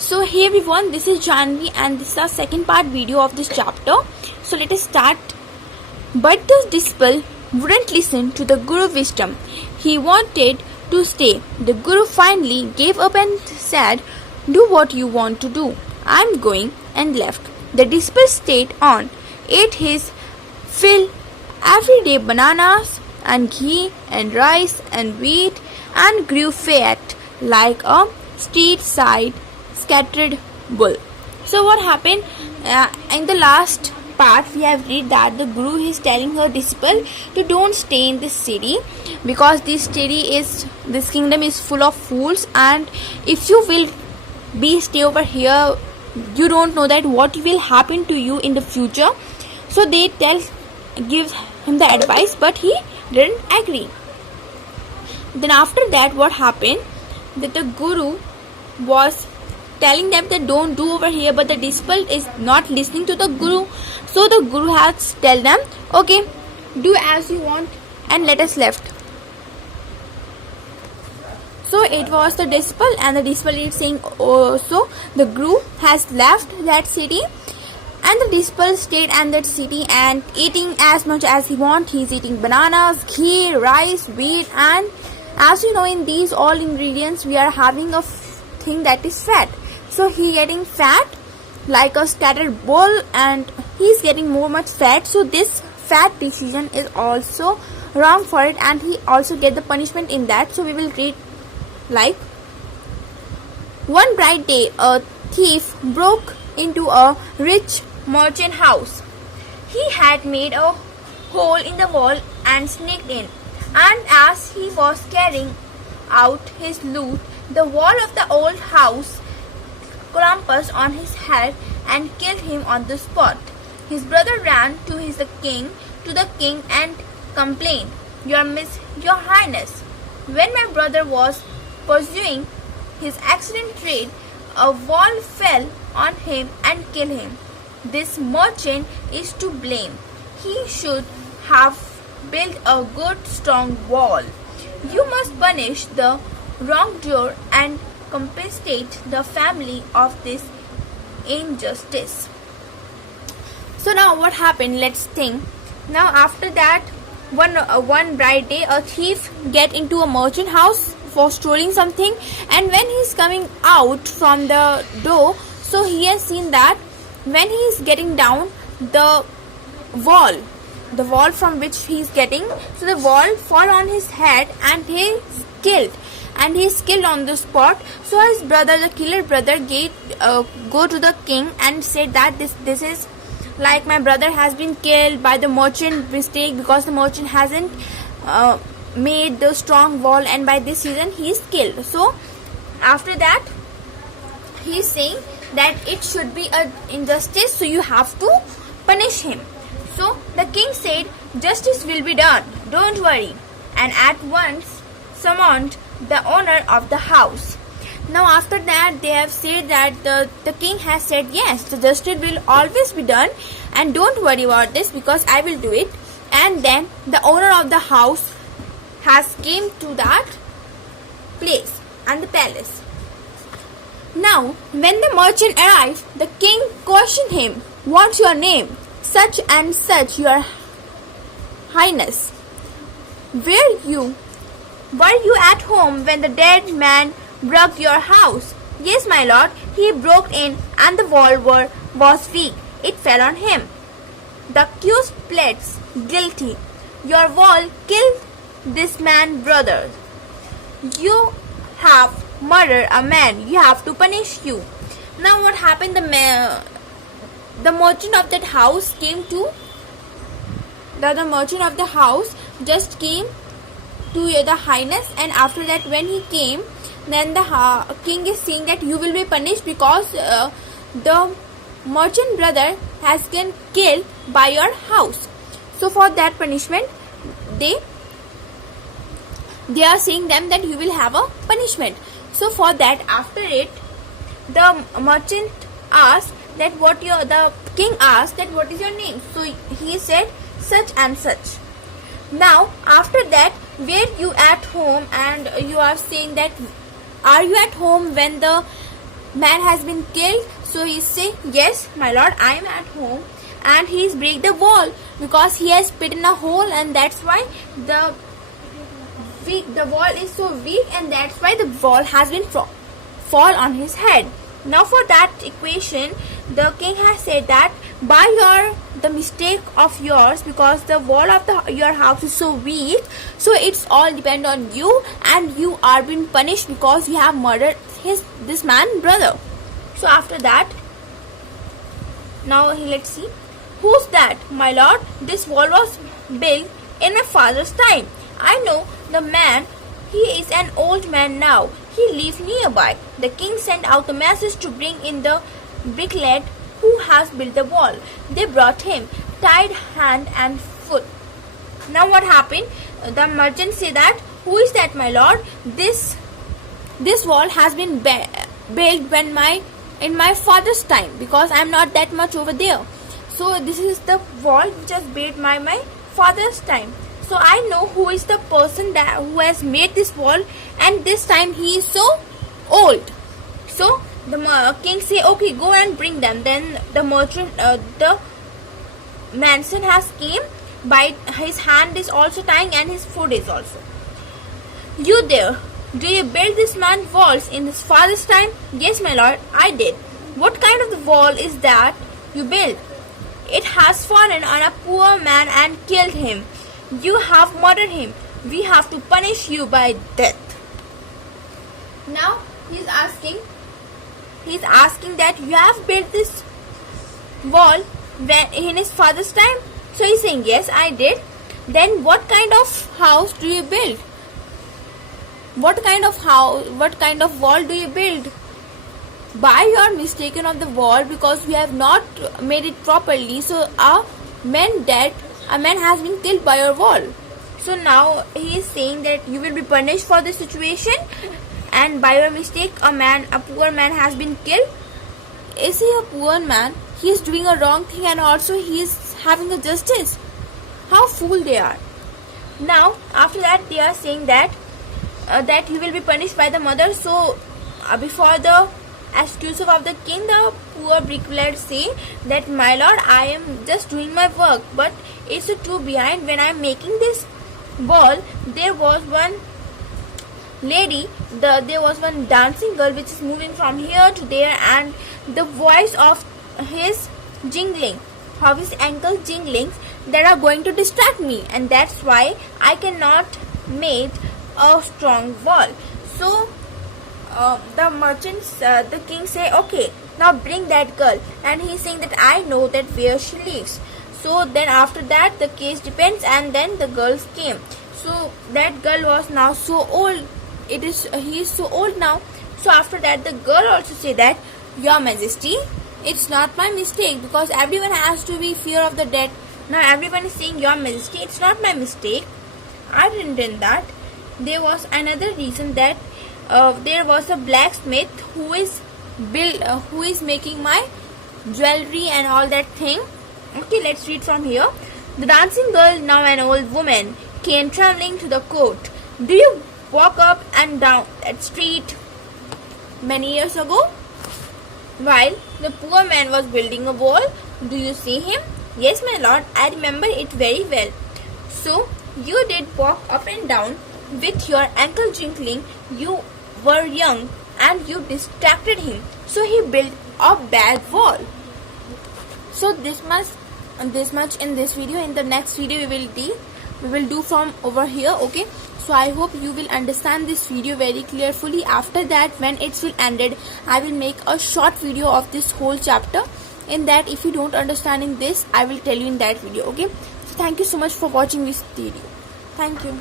So hey everyone, this is Janvi and this is our second part video of this chapter. So let us start. But the disciple wouldn't listen to the Guru wisdom. He wanted to stay. The Guru finally gave up and said, "Do what you want to do. I'm going," and left. The disciple stayed on, ate his fill every day, bananas and ghee and rice and wheat, and grew fat like a street side scattered bull. So what happened in the last part? We have read that the Guru is telling her disciple to don't stay in this city because this kingdom is full of fools, and if you will stay over here, you don't know that what will happen to you in the future. So they give him the advice, but he didn't agree. Then after that, what happened? That the Guru was telling them that don't do over here, but the disciple is not listening to the Guru. So the Guru has tell them, okay, do as you want, and let us left. So it was the disciple, and the disciple is saying, oh, so the Guru has left that city, and the disciple stayed in that city and eating as much as he want. He's eating bananas, ghee, rice, wheat, and as you know, in these all ingredients we are having a thing that is fat. So he getting fat like a scattered bull, and he's getting much fat. So this fat decision is also wrong for it, and he also get the punishment in that. So we will read like, one bright day a thief broke into a rich merchant house. He had made a hole in the wall and sneaked in, and as he was carrying out his loot, the wall of the old house collapsed on his head and killed him on the spot. His brother ran to the king and complained, Your Highness, when my brother was pursuing his accident trade, a wall fell on him and killed him. This merchant is to blame. He should have built a good strong wall. You must punish the wrongdoer and compensate the family of this injustice. So now what happened? Let's think. Now after that, one bright day, a thief get into a merchant house for stealing something, and when he's coming out from the door, so he has seen that when he is getting down, the wall from which he is getting, so the wall fall on his head and he is killed on the spot. So his brother, the killer brother, go to the king and said that this is like my brother has been killed by the merchant mistake, because the merchant hasn't made the strong wall, and by this reason he is killed. So after that, he is saying that it should be an injustice, so you have to punish him. So the king said, justice will be done, don't worry, and at once summoned the owner of the house. Now after that, they have said that the king has said, yes, the justice will always be done, and don't worry about this because I will do it. And then the owner of the house has came to that place and the palace. Now when the merchant arrived, the king questioned him, what's your name? Such and such, Your Highness. Were you at home when the dead man broke your house? Yes, my lord, he broke in and the wall was weak. It fell on him. The accused pleads guilty. Your wall killed this man's brother. You have murdered a man. You have to punish you. Now what happened? The merchant of that house came to the merchant of the house just came to the highness, and after that when he came, then the king is saying that you will be punished because the merchant brother has been killed by your house. So for that punishment, they are saying them that you will have a punishment. So for that, after it, the merchant asked that the king asked that what is your name? So he said such and such. Now after that, were you at home? And you are saying that are you at home when the man has been killed. So he say, yes, my lord, I am at home. And he's break the wall because he has put in a hole, and that's why the wall is so weak, and that's why the wall has been fall on his head. Now for that equation, the king has said that by the mistake of yours, because the wall of your house is so weak, so it's all depend on you, and you are being punished because you have murdered this man brother. So after that, now let's see. Who's that, my lord? This wall was built in my father's time. I know the man. He is an old man now. He lives nearby. The king sent out a message to bring in the bricklayer who has built the wall. They brought him, tied hand and foot. Now what happened? The merchant said that, who is that, my lord? This wall has been built in my father's time, because I am not that much over there. So this is the wall which was built by my father's time. So I know who is the person who has made this wall, and this time he is so old. So the king say, okay, go and bring them. Then the merchant, the manson has came, by his hand is also tying and his foot is also. You there, do you build this man walls in his father's time? Yes, my lord, I did. What kind of the wall is that you built? It has fallen on a poor man and killed him. You have murdered him. We have to punish you by death. Now he's asking that you have built this wall in his father's time. So he's saying, yes, I did. Then what kind of house do you build? What kind of wall do you build? By your mistaken of the wall, because we have not made it properly, so a man has been killed by your wall. So now he is saying that you will be punished for this situation, and by your mistake a poor man has been killed. Is he a poor man? He is doing a wrong thing, and also he is having a justice. How fool they are. Now after that they are saying that he will be punished by the mother. So before the excuse of the king, the poor bricklayer say that, my lord, I am just doing my work, but it's too behind. When I am making this wall, there was one lady, there was one dancing girl which is moving from here to there, and the voice of his ankle jingling, that are going to distract me, and that's why I cannot make a strong wall. So the merchants, the king say, okay, now bring that girl, and he's saying that I know that where she lives. So then after that the case depends, and then the girls came. So that girl was now so old. He is so old now. So after that the girl also say that, your majesty, it's not my mistake, because everyone has to be fear of the dead. Now everyone is saying, your majesty, it's not my mistake, I didn't do that. There was another reason, that there was a blacksmith who is making my jewelry and all that thing. Okay, let's read from here. The dancing girl, now an old woman, came traveling to the court. Do you walk up and down that street many years ago, while the poor man was building a wall? Do you see him? Yes, my lord, I remember it very well. So you did walk up and down with your ankle jingling. You were young and you distracted him, so he built a bad wall. So this much in this video. In the next video we will do from over here. Okay, so I hope you will understand this video very clearly. After that, when it's will ended, I will make a short video of this whole chapter. In that, if you don't understanding this, I will tell you in that video. Okay, so thank you so much for watching this video. Thank you.